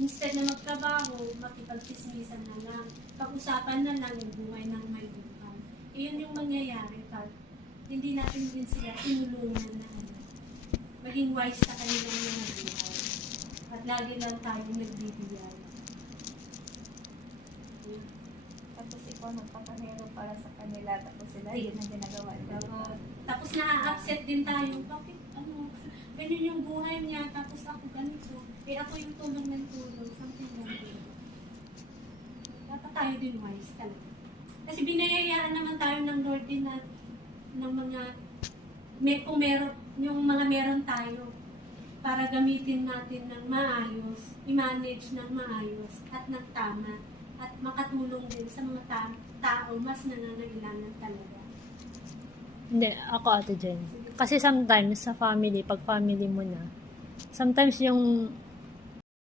Instead na magtrabaho, makipagtismisan na lang. Pag-usapan na lang yung buhay ng may buhay. Iyon yung mangyayari pag hindi natin din sila tinulungan na maging wise sa kanilang mga buhay. At lagi lang tayong nagbibigay. Tapos ikaw nagpapahero para sa kanila, tapos sila yun ang ginagawa nila. Tapos na-upset din tayo. Bakit ganyan yung buhay niya, tapos ako ganito. Ako yung tulong ng tulong. Something like that. Dapat tayo din wise talaga. Kasi binayayaan naman tayo ng Lord din na ng mga kung meron, yung mga meron tayo para gamitin natin ng maayos, i-manage ng maayos at ng tama at makatulong din sa mga tao mas nangangailangan talaga. Hindi, ako Ate Jen. Kasi sometimes sa family, pag family mo na, sometimes yung